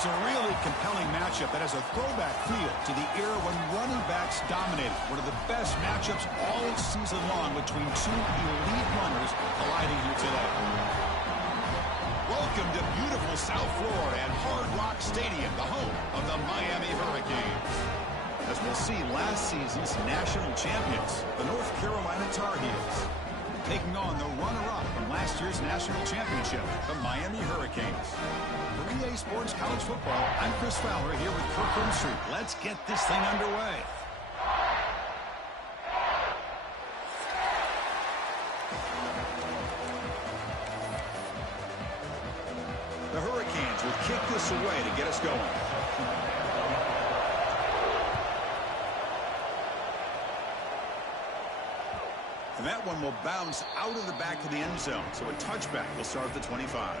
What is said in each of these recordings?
It's a really compelling matchup that has a throwback feel to the era when running backs dominated. One of the best matchups all season long between two elite runners colliding here today. Welcome to beautiful South Florida and Hard Rock Stadium, the home of the Miami Hurricanes. As we'll see, last season's national champions, the North Carolina Tar Heels, taking on the runner-up from last year's national championship, the Miami Hurricanes. For EA Sports College Football, I'm Chris Fowler here with Kirk Street. Let's get this thing underway. The Hurricanes will kick this away to get us going. And that one will bounce out of the back of the end zone. So a touchback will start at the 25.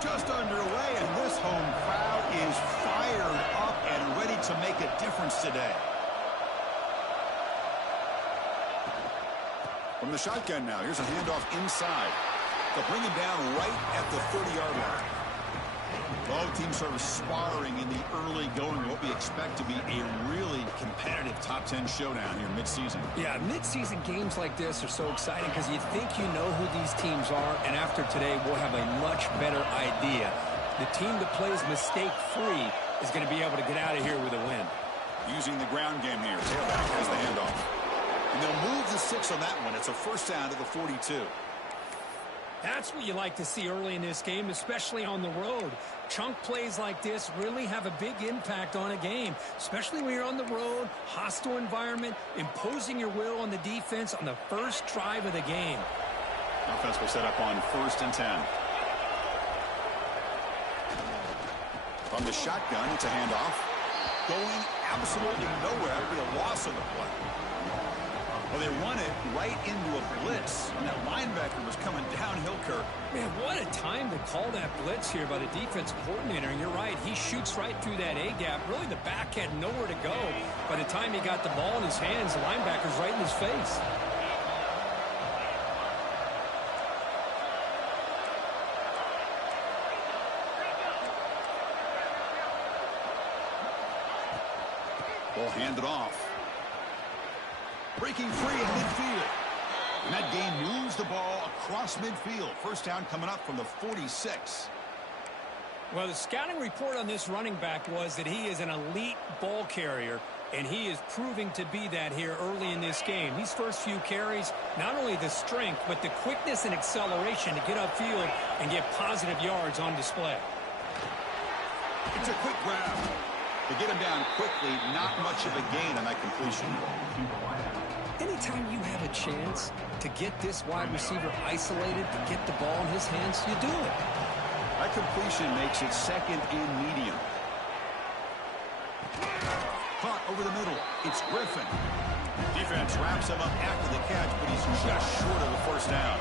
Just underway, and this home crowd is fired up and ready to make a difference today. From the shotgun now, here's a handoff inside. They'll bring him down right at the 30-yard line. Both teams sort of sparring in the early going, what we expect to be a really competitive top 10 showdown here mid-season. Yeah, mid-season games like this are so exciting because you think you know who these teams are, and after today we'll have a much better idea. The team that plays mistake-free is going to be able to get out of here with a win. Using the ground game here. Tailback has the handoff. And they'll move the 6 on that one. It's a first down to the 42. That's what you like to see early in this game, especially on the road. Chunk plays like this really have a big impact on a game, especially when you're on the road, hostile environment, imposing your will on the defense on the first drive of the game. Offense will set up on 1st and 10. From the shotgun, it's a handoff. Going absolutely nowhere after the loss of the play. Well, they run it right into a blitz, and that linebacker was coming downhill, Kirk. Man, what a time to call that blitz here by the defense coordinator. And you're right, he shoots right through that A-gap. Really, the back had nowhere to go. By the time he got the ball in his hands, the linebacker's right in his face. Ball handed off. Breaking free in midfield. And that game moves the ball across midfield. First down coming up from the 46. Well, the scouting report on this running back was that he is an elite ball carrier, and he is proving to be that here early in this game. These first few carries, not only the strength, but the quickness and acceleration to get upfield and get positive yards on display. It's a quick grab. To get him down quickly, not much of a gain on that completion. Anytime you have a chance to get this wide receiver isolated, to get the ball in his hands, you do it. That completion makes it 2nd and medium. Caught over the middle. It's Griffin. Defense wraps him up after the catch, but he's just short of the first down.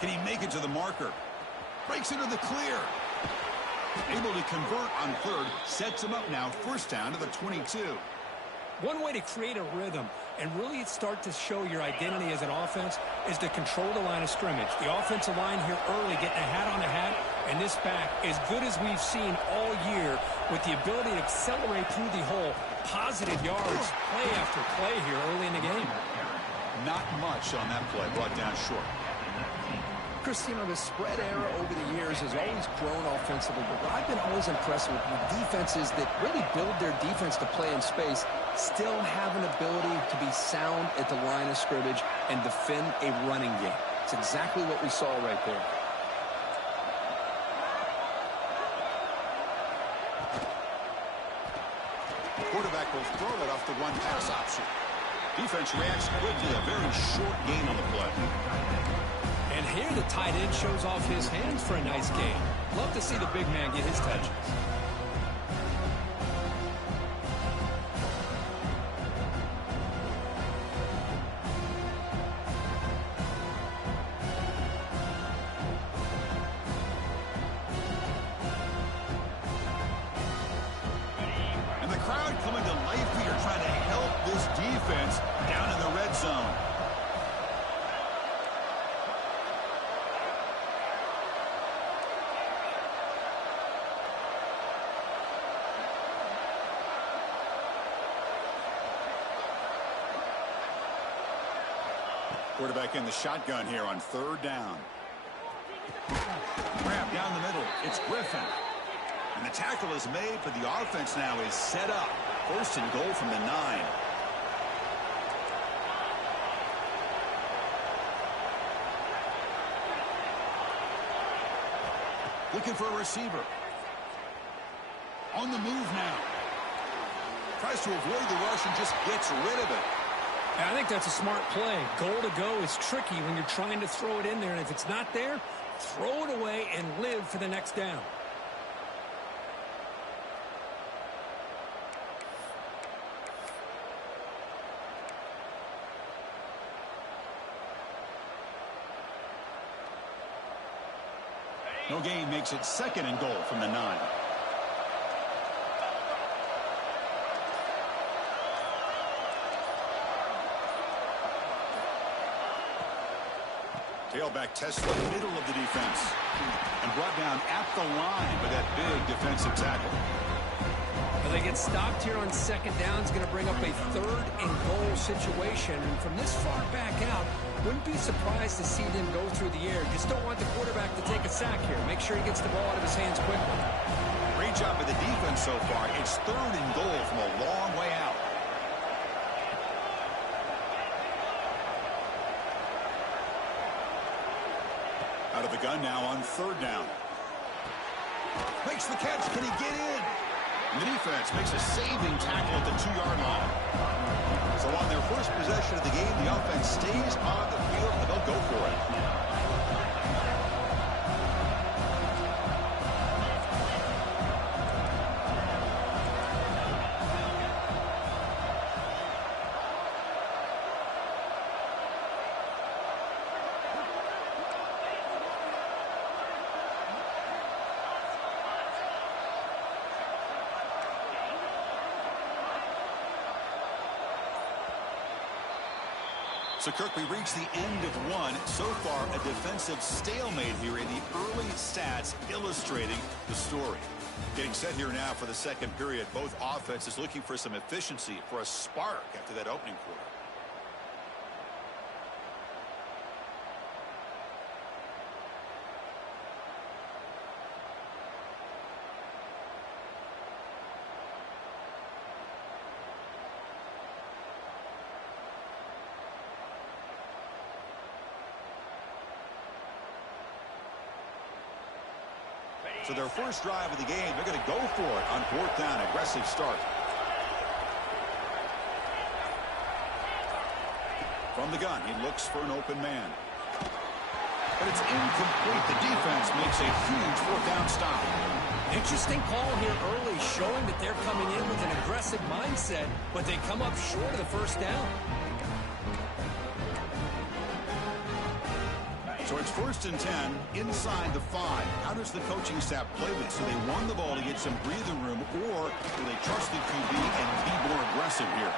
Can he make it to the marker? Breaks into the clear. Able to convert on 3rd. Sets him up now. First down to the 22. One way to create a rhythm and really start to show your identity as an offense is to control the line of scrimmage. The offensive line here early getting a hat on a hat, and this back, as good as we've seen all year, with the ability to accelerate through the hole. Positive yards, play after play here early in the game. Not much on that play. Brought down short. Chris, you know, the spread era over the years has always grown offensively, but what I've been always impressed with defenses that really build their defense to play in space still have an ability to be sound at the line of scrimmage and defend a running game. It's exactly what we saw right there. Quarterback will throw it off the run-pass option. Defense reacts quickly. A very short gain on the play. And here the tight end shows off his hands for a nice gain. Love to see the big man get his touches. Quarterback in the shotgun here on 3rd down. Grab down the middle. It's Griffin. And the tackle is made, but the offense now is set up. 1st and goal from the 9. Looking for a receiver. On the move now. Tries to avoid the rush and just gets rid of it. I think that's a smart play. Goal to go is tricky when you're trying to throw it in there. And if it's not there, throw it away and live for the next down. No gain makes it 2nd and goal from the 9. Tailback tests the middle of the defense and brought down at the line by that big defensive tackle. Well, they get stopped here on 2nd down. It's going to bring up a 3rd and goal situation. And from this far back out, wouldn't be surprised to see them go through the air. Just don't want the quarterback to take a sack here. Make sure he gets the ball out of his hands quickly. Great job by the defense so far. It's 3rd and goal from a long way out. Out of the gun now on 3rd down. Makes the catch. Can he get in? And the defense makes a saving tackle at the 2-yard line. So on their first possession of the game, the offense stays on the field and they'll go for it. So, Kirk, we reached the end of one. So far, a defensive stalemate here in the early stats illustrating the story. Getting set here now for the 2nd period. Both offenses looking for some efficiency, for a spark after that opening quarter. So their first drive of the game, they're going to go for it on 4th down. Aggressive start. From the gun, he looks for an open man. But it's incomplete. The defense makes a huge 4th down stop. Interesting call here early, showing that they're coming in with an aggressive mindset, but they come up short of the 1st down. So it's 1st and 10 inside the 5. How does the coaching staff play this? Do they want the ball to get some breathing room, or do they trust the QB and be more aggressive here?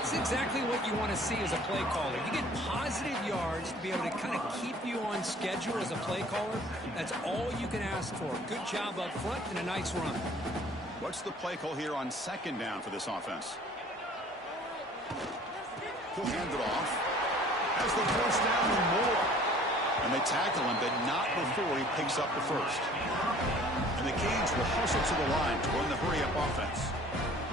It's exactly what you want to see as a play caller. You get positive yards to be able to kind of keep you on schedule as a play caller. That's all you can ask for. Good job up front and a nice run. What's the play call here on 2nd down for this offense? He'll hand it off. Has the 1st down and more. And they tackle him, but not before he picks up the 1st. And the Canes will hustle to the line to run the hurry-up offense.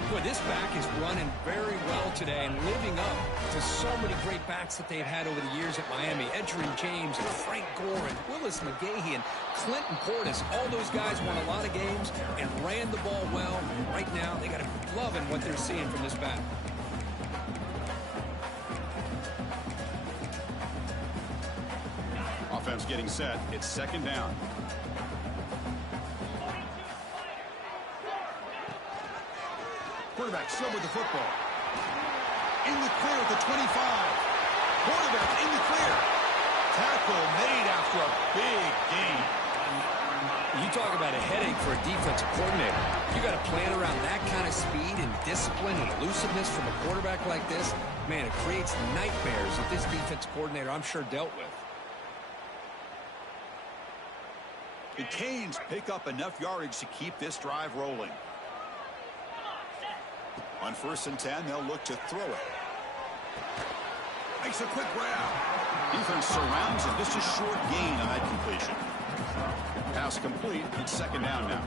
Boy, this back is running very well today and living up to so many great backs that they've had over the years at Miami. Edgerrin James and Frank Gore and Willis McGahee and Clinton Portis. All those guys won a lot of games and ran the ball well. Right now, they got to be loving what they're seeing from this back. Offense getting set. It's 2nd down. Quarterback still with the football. In the clear at the 25. Quarterback in the clear. Tackle made after a big gain. You talk about a headache for a defensive coordinator. You got to plan around that kind of speed and discipline and elusiveness from a quarterback like this. Man, it creates nightmares that this defensive coordinator, I'm sure, dealt with. The Canes pick up enough yardage to keep this drive rolling. On 1st and 10, they'll look to throw it. Makes a quick grab. Defense surrounds him. Just a short gain on that completion. Pass complete. It's second down now.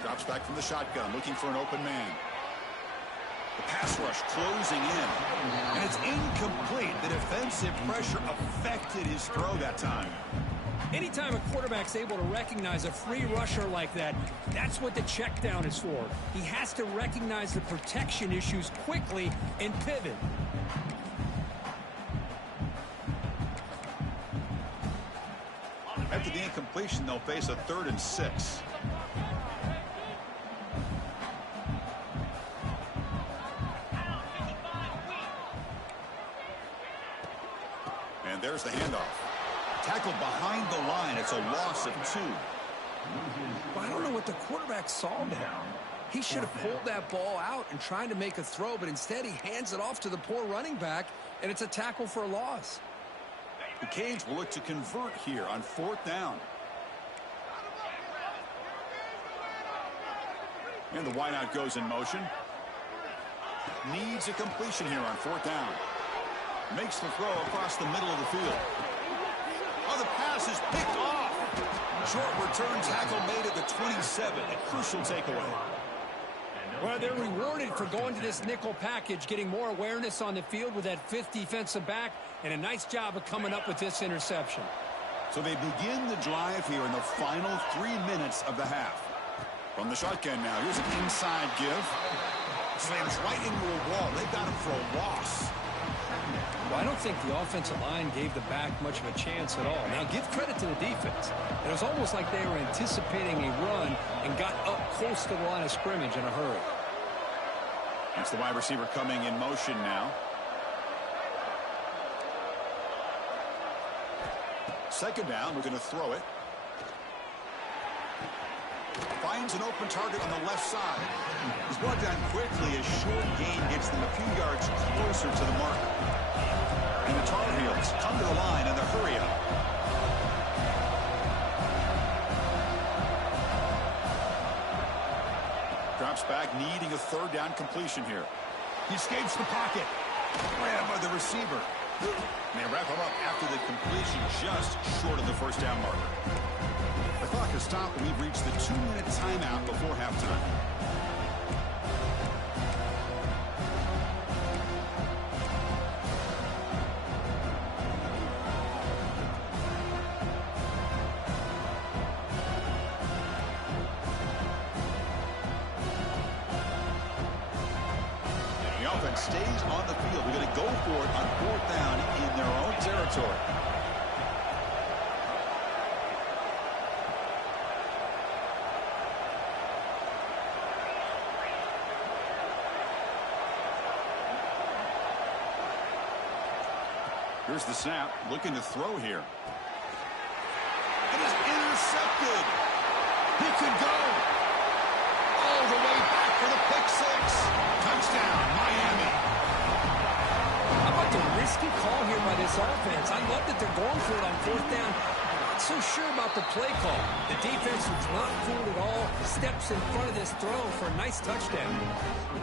Drops back from the shotgun, looking for an open man. The pass rush closing in. And it's incomplete. The defensive pressure affected his throw that time. Anytime a quarterback's able to recognize a free rusher like that, that's what the check down is for. He has to recognize the protection issues quickly and pivot. After the incompletion, they'll face a 3rd and 6. And there's the handoff. Tackled behind the line. It's a loss of 2. Well, I don't know what the quarterback saw there. He should have pulled that ball out and tried to make a throw, but instead he hands it off to the poor running back, and it's a tackle for a loss. The Canes will look to convert here on 4th down. And the wideout goes in motion. Needs a completion here on 4th down. Makes the throw across the middle of the field. Oh, the pass is picked off. Short return tackle made at the 27. A crucial takeaway. Well, they're rewarded for going to this nickel package, getting more awareness on the field with that 5th defensive back, and a nice job of coming up with this interception. So they begin the drive here in the final 3 minutes of the half. From the shotgun now, here's an inside give. Slams right into a wall. They've got him for a loss. Well, I don't think the offensive line gave the back much of a chance at all. Now, give credit to the defense. It was almost like they were anticipating a run and got up close to the line of scrimmage in a hurry. That's the wide receiver coming in motion now. Second down, we're going to throw it. Finds an open target on the left side. He's brought down quickly. A short gain gets them a few yards closer to the mark. And the Tar Heels come to the line in the hurry up. Drops back, needing a 3rd down completion here. He escapes the pocket. Grabbed by the receiver. And they wrap him up after the completion, just short of the 1st down marker. The clock has stopped, and we've reached the 2-minute timeout before halftime. The offense stays on the field. We're going to go for it on 4th down in their own territory. Here's the snap, looking to throw here. It is intercepted. He could go all the way back for the pick 6. Touchdown, Miami. How about the risky call here by this offense? I love that they're going for it on 4th down. Not so sure about the play call. The defense was not fooled at all. Steps in front of this throw for a nice touchdown.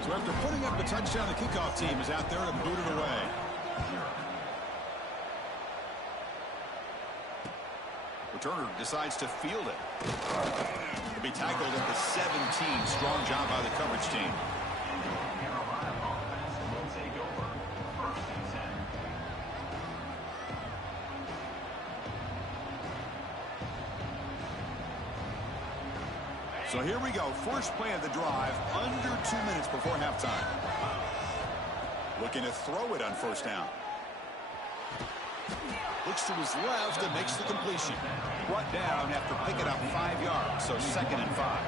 So after putting up the touchdown, the kickoff team is out there to boot it away. Returner decides to field it. He'll be tackled at the 17. Strong job by the coverage team. So here we go. First play of the drive, under 2 minutes before halftime. Looking to throw it on 1st down. Looks to his left and makes the completion. Brought down after picking up 5 yards, so 2nd and 5.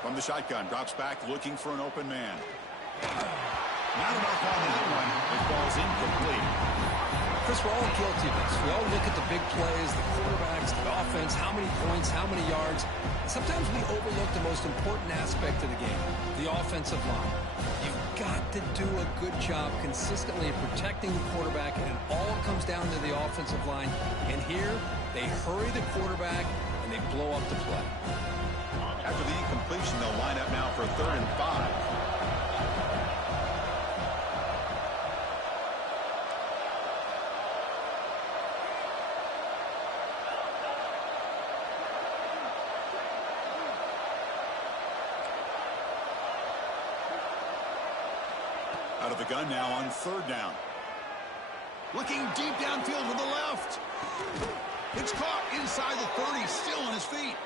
From the shotgun, drops back looking for an open man. Not enough on that one. It falls incomplete. Chris, we're all guilty of this. We all look at the big plays, the quarterbacks, the offense, how many points, how many yards. Sometimes we overlook the most important aspect of the game, the offensive line. You've got to do a good job consistently of protecting the quarterback, and it all comes down to the offensive line. And here, They hurry the quarterback, and they blow up the play. After the incompletion, they'll line up now for 3rd and 5. Out of the gun now on 3rd down. Looking deep downfield to the left. It's caught inside the 30, still on his feet.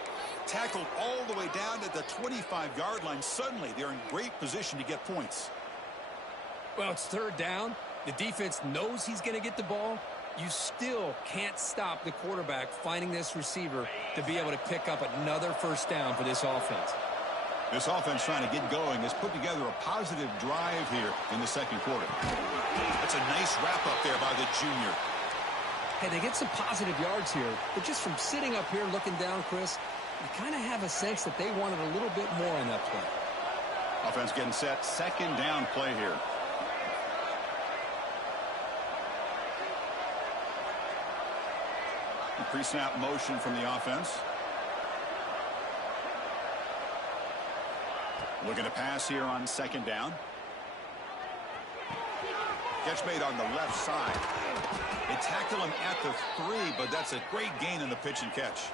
Tackled all the way down to the 25-yard line. Suddenly, they're in great position to get points. Well, it's 3rd down. The defense knows he's going to get the ball. You still can't stop the quarterback finding this receiver to be able to pick up another 1st down for this offense. This offense trying to get going has put together a positive drive here in the 2nd quarter. That's a nice wrap-up there by the junior. Hey, they get some positive yards here, but just from sitting up here looking down, Chris, you kind of have a sense that they wanted a little bit more on that play. Offense getting set. 2nd down play here. Pre-snap motion from the offense. Looking to pass here on 2nd down. Catch made on the left side. They tackle him at the 3, but that's a great gain in the pitch and catch.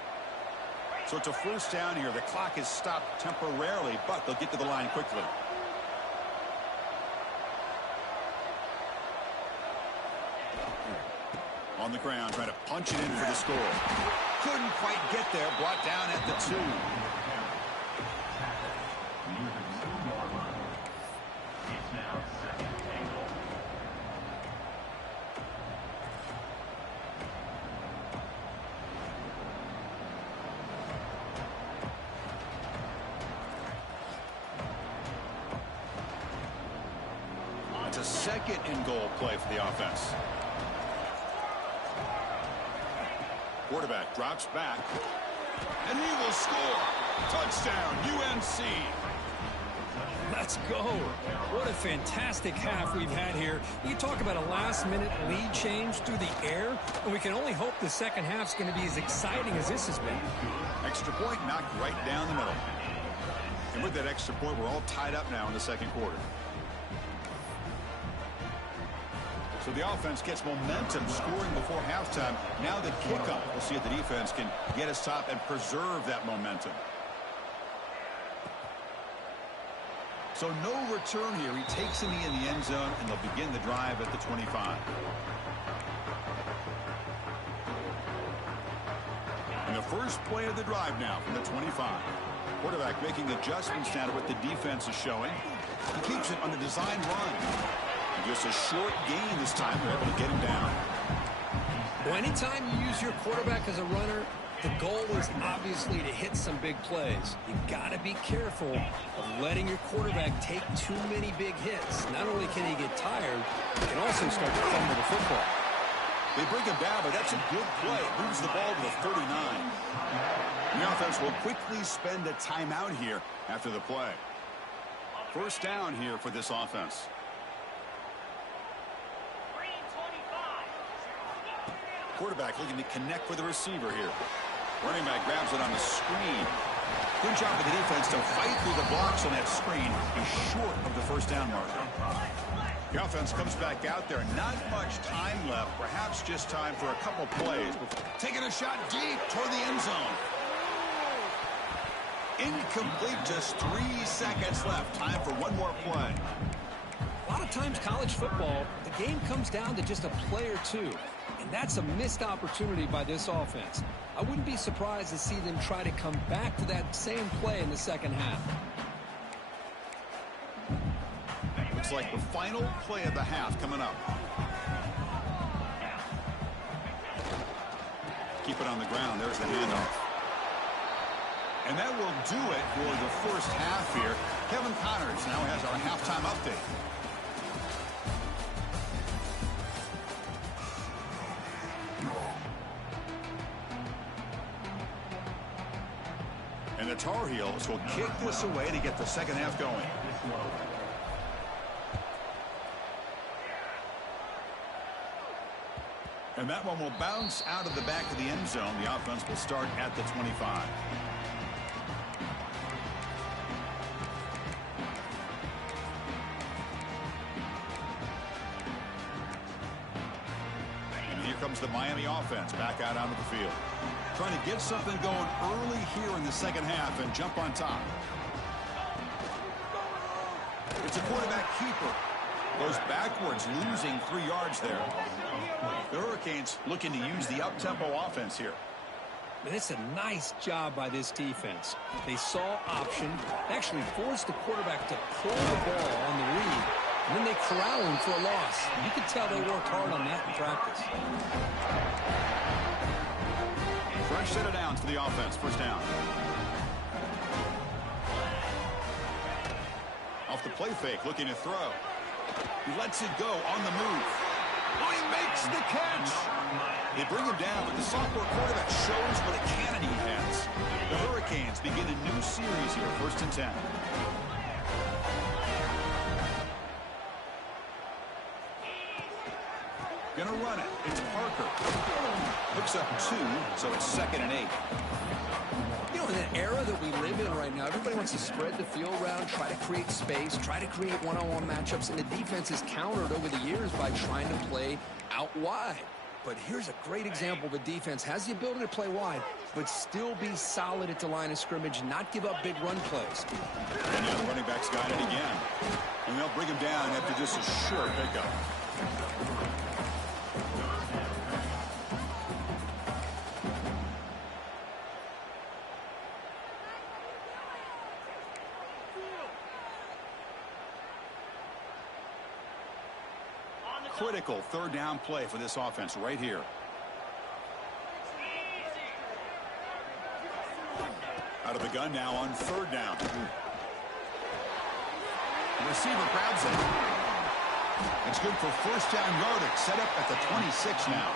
So it's a 1st down here. The clock is stopped temporarily, but they'll get to the line quickly. On the ground, trying to punch it in for the score. Couldn't quite get there. Brought down at the 2. It's a 2nd and goal play for the offense. Quarterback drops back, and he will score. Touchdown, UNC. Let's go. What a fantastic half we've had here. You talk about a last-minute lead change through the air, and we can only hope the 2nd half's going to be as exciting as this has been. Extra point knocked right down the middle. And with that extra point, we're all tied up now in the 2nd quarter. So the offense gets momentum, scoring before halftime. Now the kickoff. We'll see if the defense can get a stop and preserve that momentum. So no return here. He takes him in the end zone, and they'll begin the drive at the 25. And the first play of the drive now from the 25. Quarterback making adjustments now to what the defense is showing. He keeps it on the design run. Just a short gain this time. They're able to get him down. Well, anytime you use your quarterback as a runner, the goal is obviously to hit some big plays. You got to be careful of letting your quarterback take too many big hits. Not only can he get tired, he can also start to fumble the football. They bring him down, but that's a good play. Moves the ball to the 39. The offense will quickly spend a timeout here after the play. 1st down here for this offense. Quarterback looking to connect with the receiver here. Running back grabs it on the screen. Good job of the defense to fight through the blocks on that screen. He's short of the 1st down marker. The offense comes back out there. Not much time left. Perhaps just time for a couple plays. Taking a shot deep toward the end zone. Incomplete. Just 3 seconds left. Time for one more play. A lot of times college football, the game comes down to just a play or two. And that's a missed opportunity by this offense. I wouldn't be surprised to see them try to come back to that same play in the 2nd half. Looks like the final play of the half coming up. Keep it on the ground. There's the handoff. And that will do it for the 1st half here. Kevin Connors now has our halftime update. And the Tar Heels will kick this away to get the 2nd half going. And that one will bounce out of the back of the end zone. The offense will start at the 25. And here comes the Miami offense back out onto the field. Trying to get something going early here in the second half and jump on top. It's a quarterback keeper. Goes backwards, losing 3 yards there. The Hurricanes looking to use the up-tempo offense here. It's a nice job by this defense. They saw option, actually forced the quarterback to pull the ball on the read, and then they corral him for a loss. You could tell they worked hard on that in practice. Fresh set of downs for the offense. First down. Off the play fake, looking to throw. He lets it go on the move. Oh, he makes the catch. They bring him down, but the sophomore quarterback shows what a cannon he has. The Hurricanes begin a new series here, 1st and 10. Gonna run it. It's Parker. Hooks up 2, so it's 2nd and 8. You know, in the era that we live in right now, everybody wants to spread the field around, try to create space, try to create one-on-one matchups, and the defense is countered over the years by trying to play out wide. But here's a great example of a defense has the ability to play wide, but still be solid at the line of scrimmage, not give up big run plays. And now the running back's got it again. And they'll bring him down after just a sure pickup. Critical 3rd down play for this offense right here. Out of the gun now on 3rd down. The receiver grabs it. It's good for 1st down yardage. Set up at the 26 now.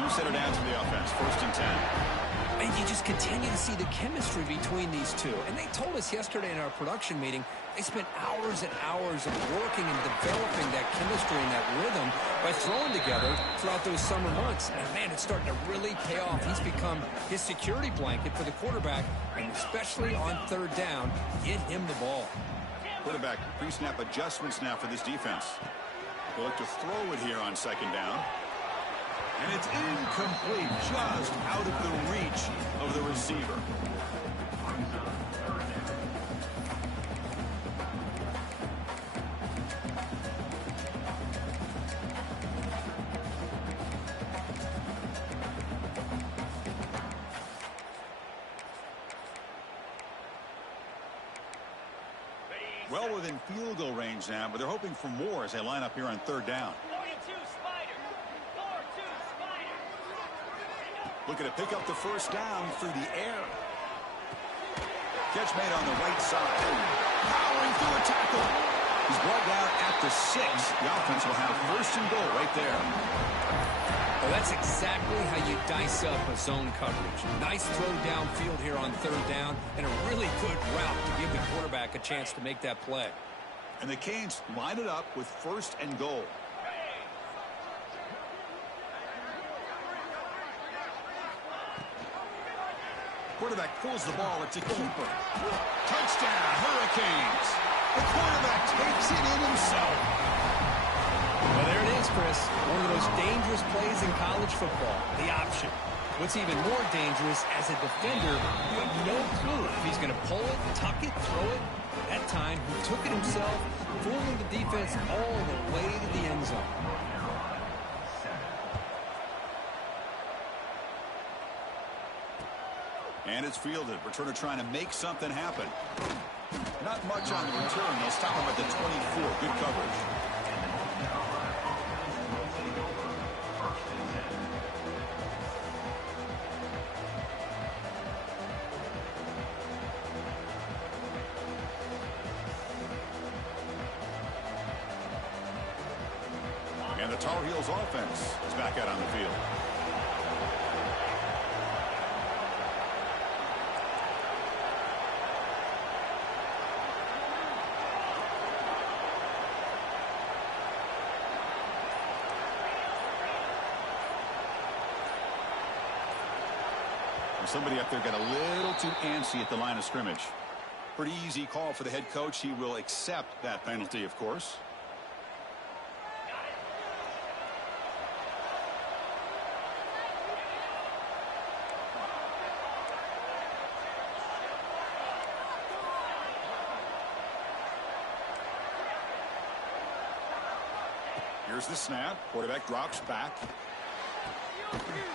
New set of downs for the offense. 1st and 10. And you just continue to see the chemistry between these two. And they told us yesterday in our production meeting, they spent hours and hours of working and developing that chemistry and that rhythm by throwing together throughout those summer months. And, man, it's starting to really pay off. He's become his security blanket for the quarterback, and especially on 3rd down, get him the ball. Quarterback pre-snap adjustments now for this defense. They'll look to throw it here on 2nd down. And it's incomplete, just out of the reach of the receiver. Well within field goal range now, but they're hoping for more as they line up here on 3rd down. Looking to pick up the 1st down through the air. Catch made on the right side. Powering through a tackle. He's brought down at the 6. The offense will have 1st and goal right there. Well, that's exactly how you dice up a zone coverage. Nice throw downfield here on 3rd down, and a really good route to give the quarterback a chance to make that play. And the Canes line it up with 1st and goal. Quarterback pulls the ball. It's a keeper. Touchdown, Hurricanes. The quarterback takes it in himself. Well, there it is, Chris. One of the most dangerous plays in college football, the option. What's even more dangerous, as a defender, you have no clue if he's going to pull it, tuck it, throw it. That time, he took it himself, fooling the defense all the way to the end zone. And it's fielded. Returner trying to make something happen. Not much on the return. They'll stop him at the 24. Good coverage. And the Tar Heels offense is back out on the field. Somebody up there got a little too antsy at the line of scrimmage. Pretty easy call for the head coach. He will accept that penalty, of course. Here's the snap. Quarterback drops back.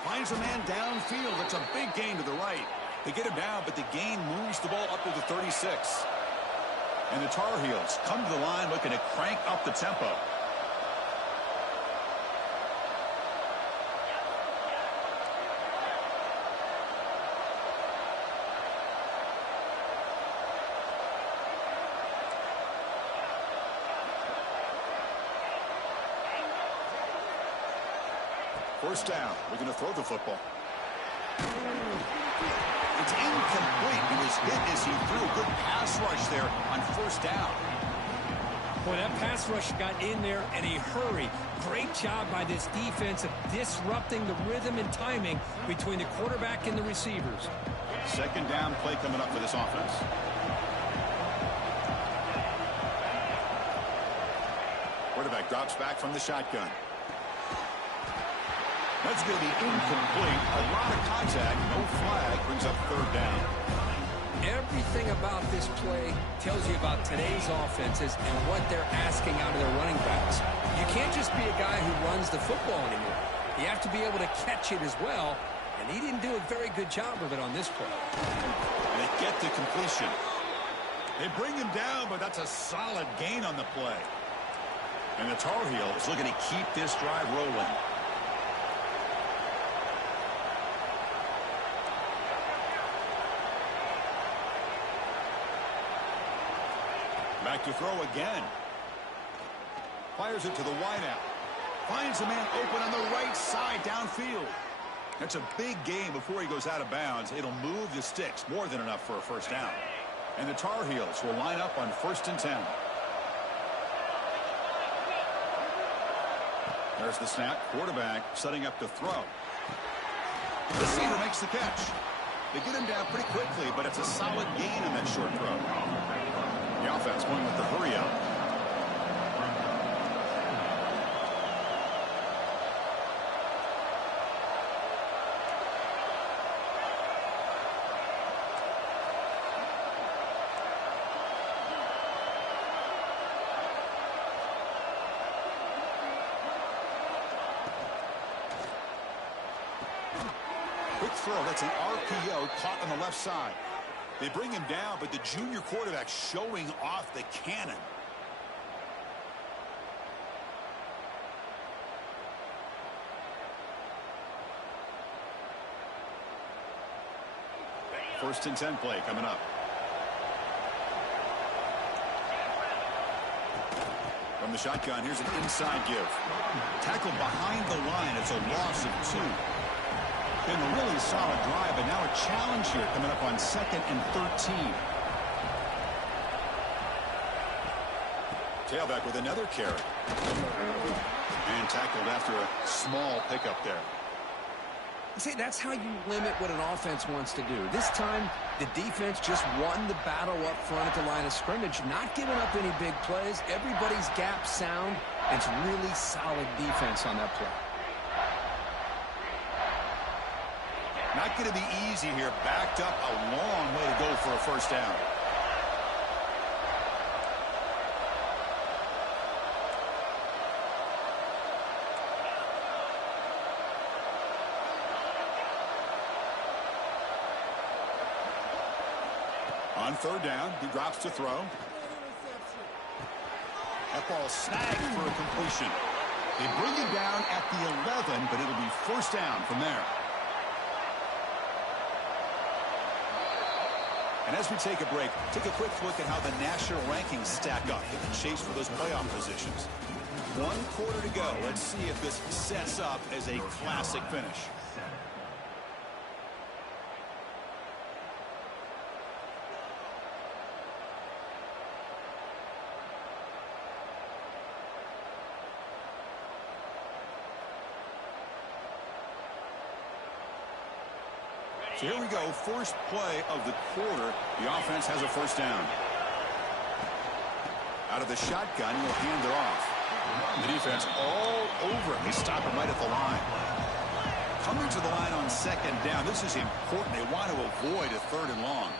Finds a man downfield. It's a big gain to the right. They get him down, but the gain moves the ball up to the 36. And the Tar Heels come to the line looking to crank up the tempo. First down. We're going to throw the football. It's incomplete. He was hit as he threw a good pass rush there on first down. Boy, that pass rush got in there in a hurry. Great job by this defense of disrupting the rhythm and timing between the quarterback and the receivers. Second down play coming up for this offense. Quarterback drops back from the shotgun. That's going to be incomplete. A lot of contact. No flag. Brings up third down. Everything about this play tells you about today's offenses and what they're asking out of their running backs. You can't just be a guy who runs the football anymore. You have to be able to catch it as well, and he didn't do a very good job of it on this play. They get the completion. They bring him down, but that's a solid gain on the play. And the Tar Heels looking to keep this drive rolling. Back to throw again. Fires it to the wideout. Finds a man open on the right side downfield. That's a big gain before he goes out of bounds. It'll move the sticks. More than enough for a first down. And the Tar Heels will line up on 1st and 10. There's the snap. Quarterback setting up to throw. The receiver makes the catch. They get him down pretty quickly, but it's a solid gain in that short throw. The offense going with the hurry up. Quick throw. That's an RPO caught on the left side. They bring him down, but the junior quarterback showing off the cannon. First and 10 play coming up. From the shotgun, here's an inside give. Tackled behind the line. It's a loss of 2. Been a really solid drive, but now a challenge here coming up on 2nd and 13. Tailback with another carry. And tackled after a small pickup there. See, that's how you limit what an offense wants to do. This time, the defense just won the battle up front at the line of scrimmage, not giving up any big plays. Everybody's gap sound. It's really solid defense on that play. Not going to be easy here. Backed up a long way to go for a first down. On 3rd down, he drops to throw. That ball snagged for a completion. They bring him down at the 11, but it'll be first down from there. And as we take a break, take a quick look at how the national rankings stack up in the chase for those playoff positions. 1 quarter to go. Let's see if this sets up as a classic finish. So here we go, first play of the quarter. The offense has a first down. Out of the shotgun, he'll hand it off. The defense all over it. They stop him right at the line. Coming to the line on second down. This is important. They want to avoid a third and long.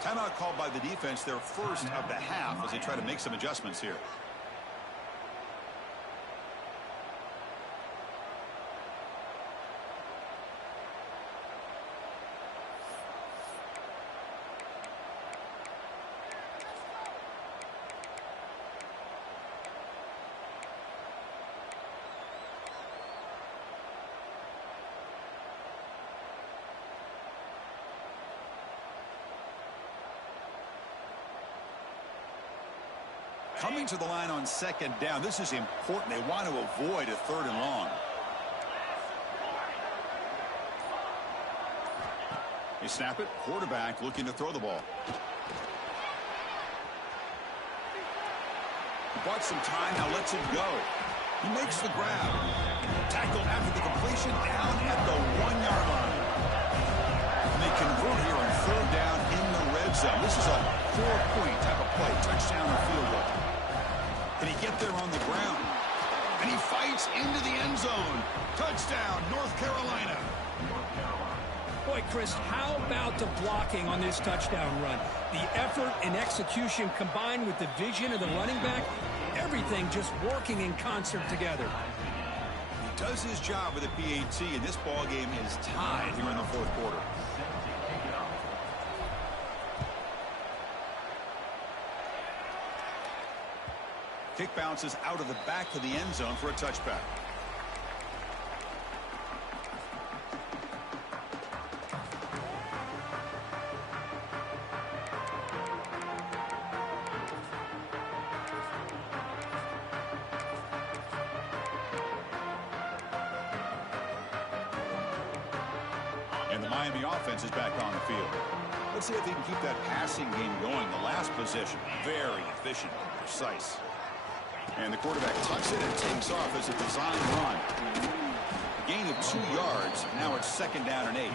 Timeout called by the defense, their first of the half, as they try to make some adjustments here. Coming to the line on second down. This is important. They want to avoid a third and long. They snap it. Quarterback looking to throw the ball. He bought some time. Now lets it go. He makes the grab. Tackled after the completion down at the 1-yard line. And they convert here on third down in the red zone. This is a 4-point type of play. Touchdown or field goal. Can he get there on the ground? And he fights into the end zone. Touchdown, North Carolina. Boy, Chris, how about the blocking on this touchdown run? The effort and execution combined with the vision of the running back, everything just working in concert together. He does his job with a PAT, and this ball game is tied here in the fourth quarter. Kick bounces out of the back of the end zone for a touchback. And the Miami offense is back on the field. Let's see if they can keep that passing game going. The last possession, very efficient and precise. And the quarterback tucks it and takes off as a design run. A gain of 2 yards. Now it's second down and 8.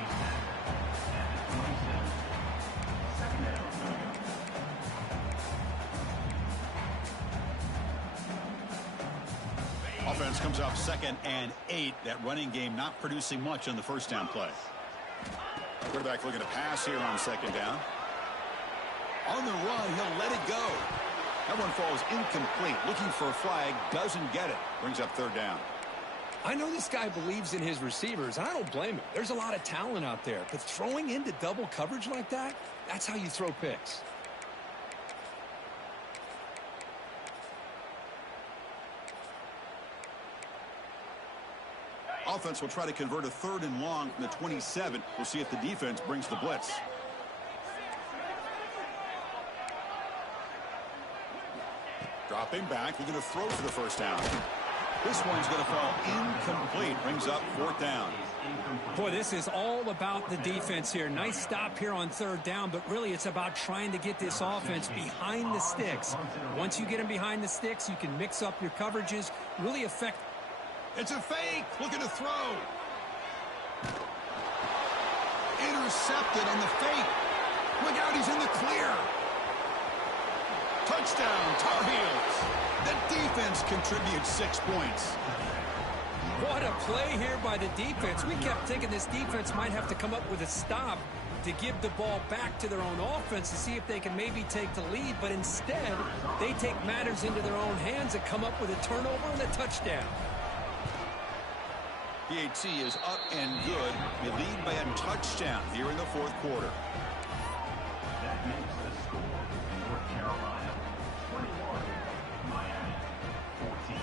Offense comes up second and 8. That running game not producing much on the first down play. Quarterback looking to pass here on second down. On the run, he'll let it go. That one falls incomplete. Looking for a flag. Doesn't get it. Brings up third down. I know this guy believes in his receivers, and I don't blame him. There's a lot of talent out there. But throwing into double coverage like that, that's how you throw picks. Offense will try to convert a third and long from the 27. We'll see if the defense brings the blitz. Dropping back, they're going to throw for the first down. This one's going to fall incomplete. Brings up fourth down. Boy, this is all about the defense here. Nice stop here on third down, but really it's about trying to get this offense behind the sticks. Once you get them behind the sticks, you can mix up your coverages, really affect. It's a fake. Looking to throw. Intercepted on the fake. Look out, he's in the clear. Touchdown, Tar Heels. The defense contributes 6 points. What a play here by the defense. We kept thinking this defense might have to come up with a stop to give the ball back to their own offense to see if they can maybe take the lead, but instead they take matters into their own hands and come up with a turnover and a touchdown. PAT is up and good. You lead by a touchdown here in the fourth quarter. That makes the score North Carolina 21, Miami 14.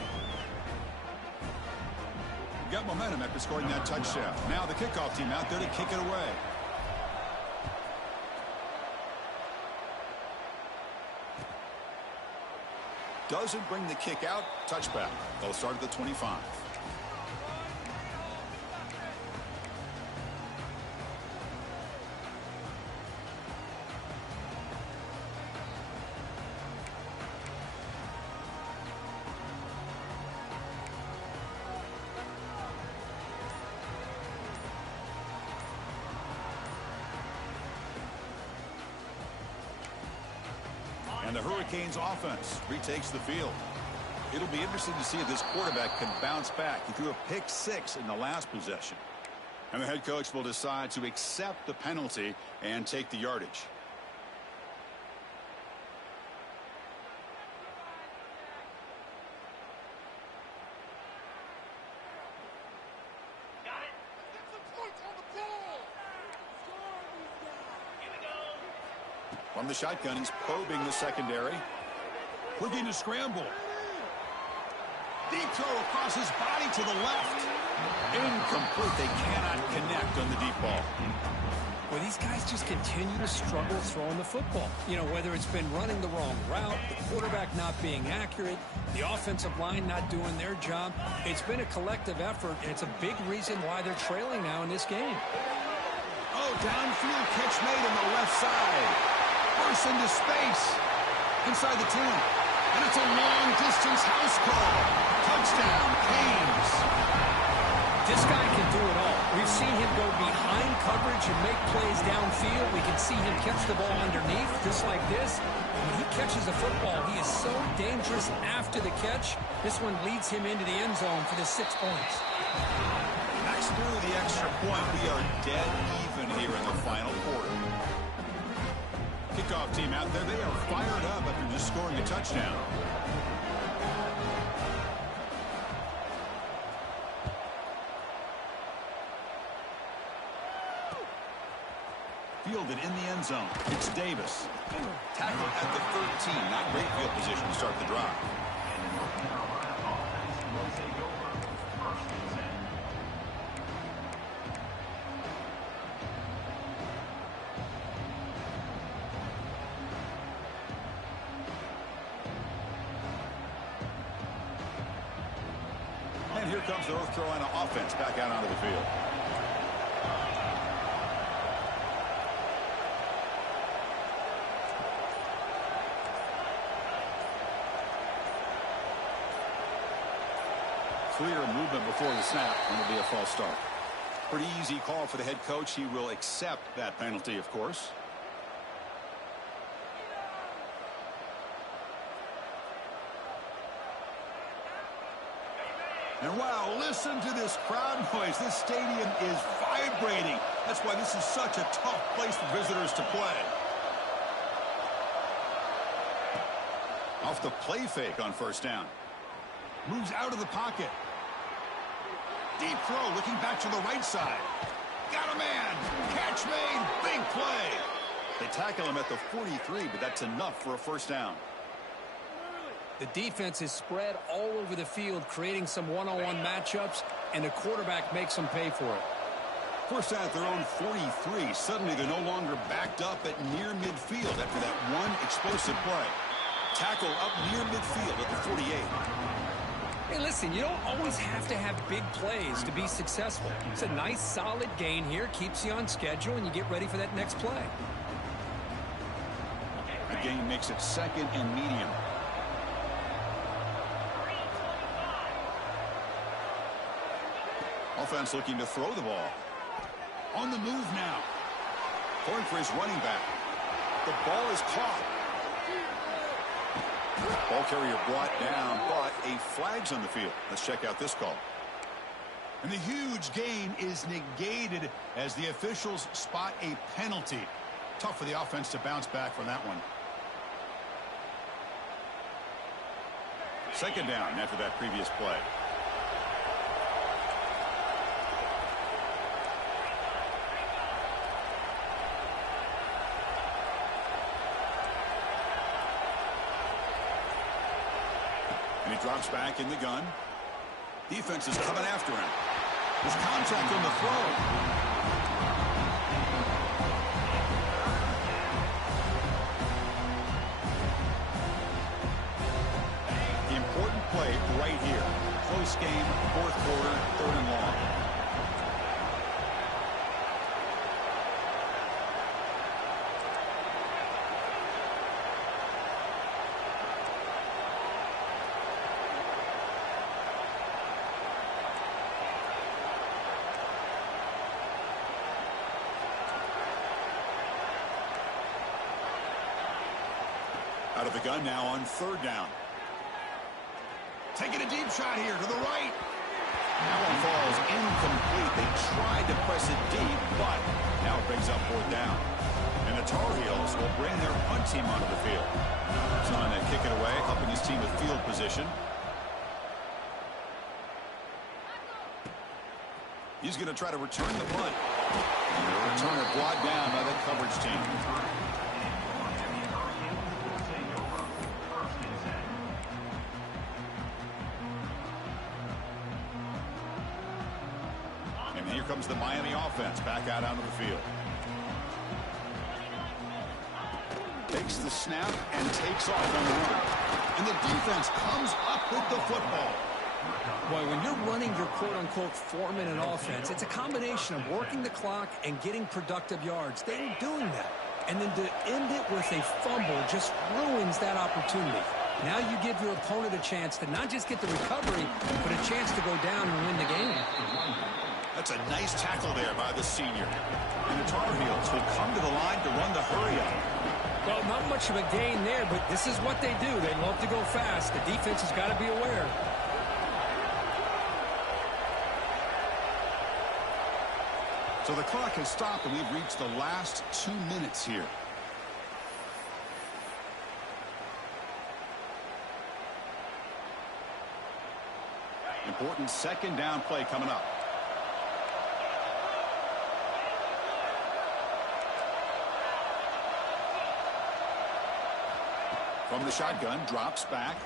Got momentum after scoring that touchdown. Now the kickoff team out there to kick it away. Doesn't bring the kick out. Touchback. They'll start at the 25. And the Hurricanes offense retakes the field. It'll be interesting to see if this quarterback can bounce back. He threw a pick 6 in the last possession. And the head coach will decide to accept the penalty and take the yardage. From the shotgun, he's probing the secondary. Looking to scramble. Deep throw across his body to the left. Incomplete. They cannot connect on the deep ball. Well, these guys just continue to struggle throwing the football. You know, whether it's been running the wrong route, the quarterback not being accurate, the offensive line not doing their job. It's been a collective effort, and it's a big reason why they're trailing now in this game. Oh, downfield catch made on the left side. Bursts into space. Inside the 10. And it's a long-distance house call. Touchdown, Canes. This guy can do it all. We've seen him go behind coverage and make plays downfield. We can see him catch the ball underneath, just like this. When he catches the football, he is so dangerous after the catch. This one leads him into the end zone for the 6 points. Next through the extra point, we are dead even here in the final quarter. Kickoff team out there. They are fired up after just scoring a touchdown. Fielded in the end zone. It's Davis. Tackled at the 13. Not great field position to start the drive. And here comes the North Carolina offense back out onto the field. Clear movement before the snap, and it'll be a false start. Pretty easy call for the head coach. He will accept that penalty, of course. And wow, listen to this crowd noise. This stadium is vibrating. That's why this is such a tough place for visitors to play. Off the play fake on first down. Moves out of the pocket. Deep throw, looking back to the right side. Got a man. Catch made. Big play. They tackle him at the 43, but that's enough for a first down. The defense is spread all over the field, creating some one-on-one matchups, and the quarterback makes them pay for it. First down at their own 43. Suddenly they're no longer backed up at near midfield after that one explosive play. Tackle up near midfield at the 48. Hey, listen, you don't always have to have big plays to be successful. It's a nice, solid gain here, keeps you on schedule, and you get ready for that next play. The gain makes it second and medium. Offense looking to throw the ball. On the move now. Going for his running back. The ball is caught. Ball carrier brought down, but a flag's on the field. Let's check out this call. And the huge gain is negated as the officials spot a penalty. Tough for the offense to bounce back from that one. Second down after that previous play. And he drops back in the gun. Defense is coming after him. There's contact on the throw. The important play right here. Close game, fourth quarter, third and long. Out of the gun now on 3rd down. Taking a deep shot here to the right. That one falls incomplete. They tried to press it deep, but now it brings up 4th down. And the Tar Heels will bring their punt team onto the field. Trying to kick it away, helping his team with field position. He's going to try to return the punt. And the returner brought down by the coverage team. And here comes the Miami offense back out onto the field. Takes the snap and takes off on the run. And the defense comes up with the football. Boy, when you're running your quote-unquote 4-minute offense, it's a combination of working the clock and getting productive yards. They ain't doing that. And then to end it with a fumble just ruins that opportunity. Now you give your opponent a chance to not just get the recovery, but a chance to go down and win the game. That's a nice tackle there by the senior. And the Tar Heels will come to the line to run the hurry-up. Well, not much of a gain there, but this is what they do. They love to go fast. The defense has got to be aware. So the clock has stopped, and we've reached the last 2 minutes here. Important 2nd down play coming up. From the shotgun, drops back.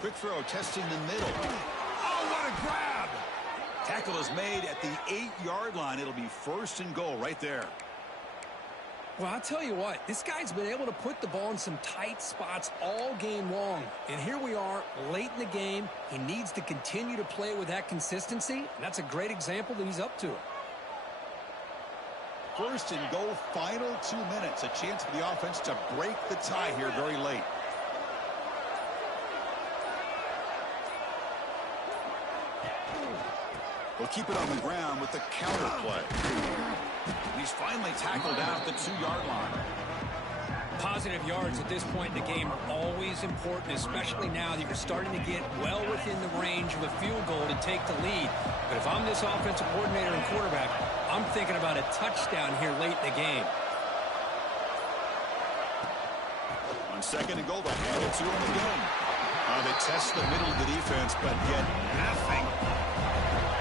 Quick throw, testing the middle. Oh, what a grab! Tackle is made at the 8-yard line. It'll be 1st and goal right there. Well, I'll tell you what, this guy's been able to put the ball in some tight spots all game long. And here we are, late in the game. He needs to continue to play with that consistency, and that's a great example that he's up to it. 1st and goal, final 2 minutes. A chance for the offense to break the tie here very late. We'll keep it on the ground with the counter play. He's finally tackled down at the 2-yard line. Positive yards at this point in the game are always important, especially now that you're starting to get well within the range of a field goal to take the lead. But if I'm this offensive coordinator and quarterback, I'm thinking about a touchdown here late in the game. On 2nd and goal, they hand it to him again. They test the middle of the defense, but get nothing.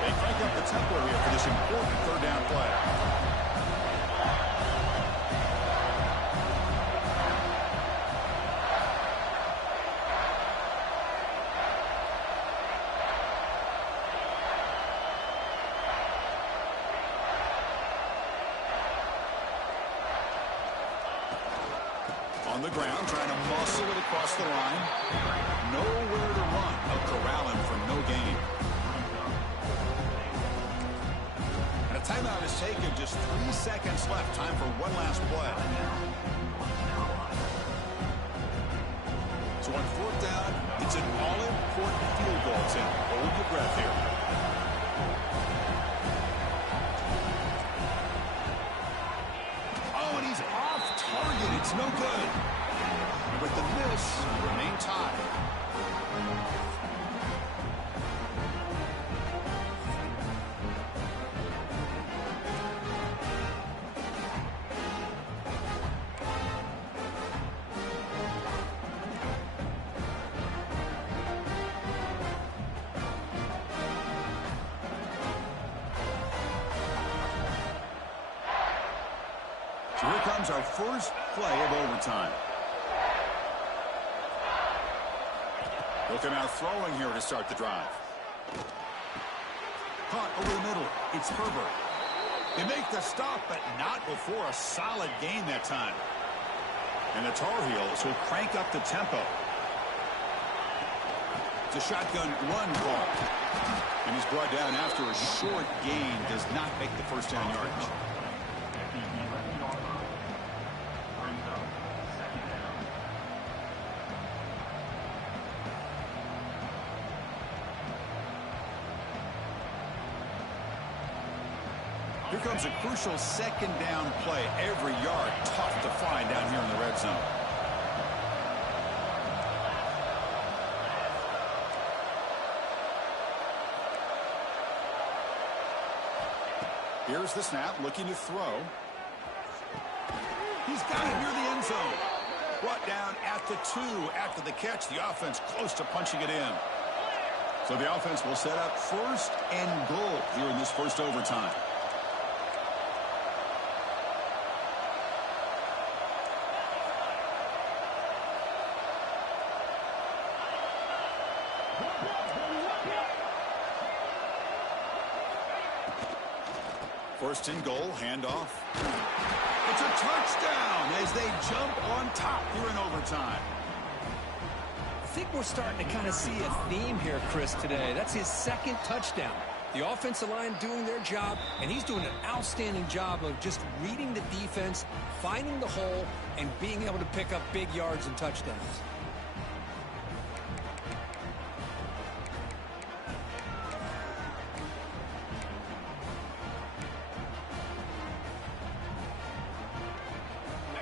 They crank up the tempo here for this important 3rd down play. On the ground, trying to muscle it across the line. Nowhere to run. They'll corral him for no gain. And a timeout is taken. Just 3 seconds left. Time for one last play. So on 4th down, it's an all-important field goal, Tim. Hold your breath here. Oh, and he's off target. It's no good. With the miss, remain tied. So here comes our first play of overtime. Looking out throwing here to start the drive. Caught over the middle. It's Herbert. They make the stop, but not before a solid gain that time. And the Tar Heels will crank up the tempo. It's a shotgun run call. And he's brought down after a short gain. Does not make the 1st down yardage. Here comes a crucial 2nd down play. Every yard tough to find down here in the red zone. Here's the snap, looking to throw. He's got it near the end zone. Brought down at the 2 after the catch. The offense close to punching it in. So the offense will set up 1st and goal here in this first overtime. First and goal, handoff. It's a touchdown as they jump on top here in overtime. I think we're starting to kind of see a theme here, Chris, today. That's his 2nd touchdown. The offensive line doing their job, and he's doing an outstanding job of just reading the defense, finding the hole, and being able to pick up big yards and touchdowns.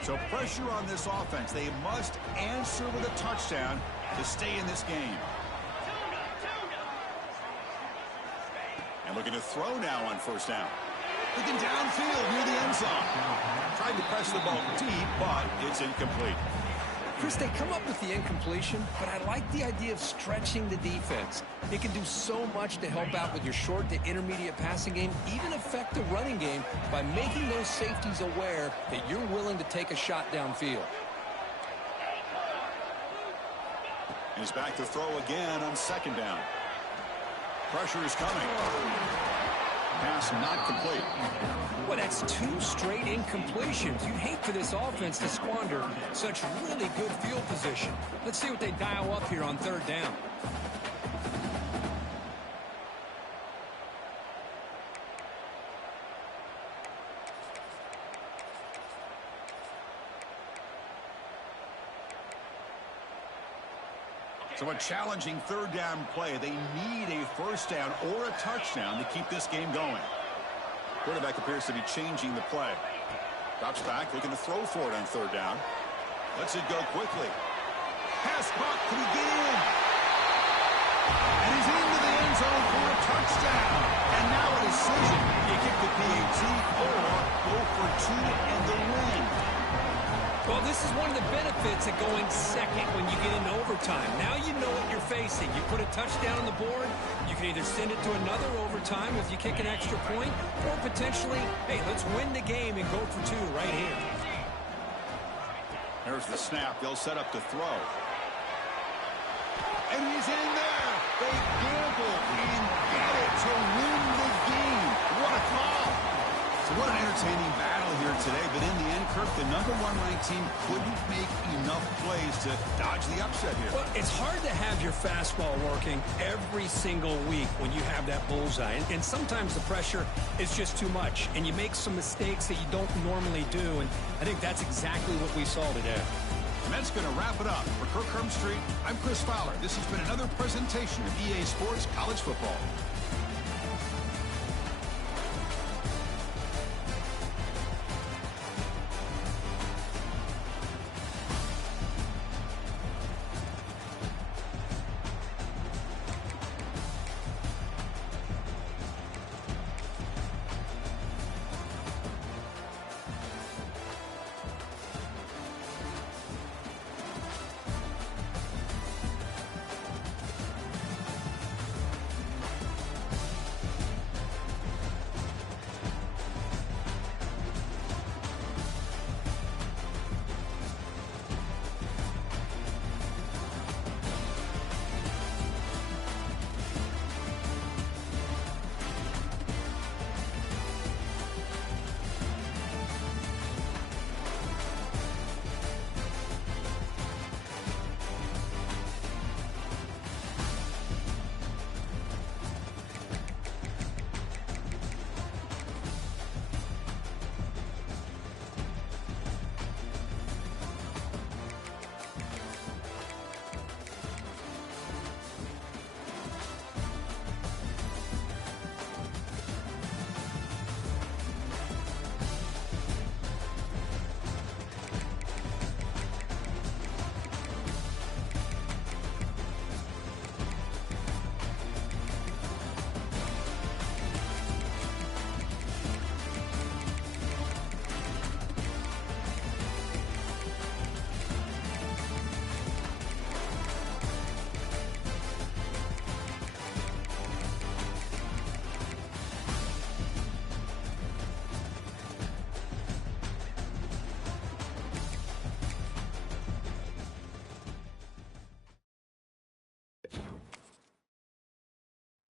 So pressure on this offense. They must answer with a touchdown to stay in this game. And looking to throw now on 1st down. Looking downfield near the end zone. Tried to press the ball deep, but it's incomplete. Chris, they come up with the incompletion, but I like the idea of stretching the defense. It can do so much to help out with your short to intermediate passing game, even affect the running game by making those safeties aware that you're willing to take a shot downfield. He's back to throw again on 2nd down. Pressure is coming. Pass not complete. Well, that's 2 straight incompletions. You'd hate for this offense to squander such really good field position. Let's see what they dial up here on 3rd down. So a challenging 3rd down play. They need a 1st down or a touchdown to keep this game going. Quarterback appears to be changing the play. Drops back, looking to throw for it on 3rd down. Lets it go quickly. Pass caught. Can he get in? And he's into the end zone for a touchdown. And now a decision. You kick the PAT or go for 2 and the win. Well, this is one of the benefits of going 2nd when you get into overtime. Now you know what you're facing. You put a touchdown on the board, you can either send it to another overtime if you kick an extra point, or potentially, hey, let's win the game and go for 2 right here. There's the snap. They'll set up to throw. And he's in there. They gamble and get it to win the game. What a call. So what an entertaining battle here today. But in the end, Kirk, the #1 ranked team couldn't make enough plays to dodge the upset here. Well, it's hard to have your fastball working every single week when you have that bullseye. And sometimes the pressure is just too much. And you make some mistakes that you don't normally do. And I think that's exactly what we saw today. And that's going to wrap it up. For Kirk Hermstreet, I'm Chris Fowler. This has been another presentation of EA Sports College Football.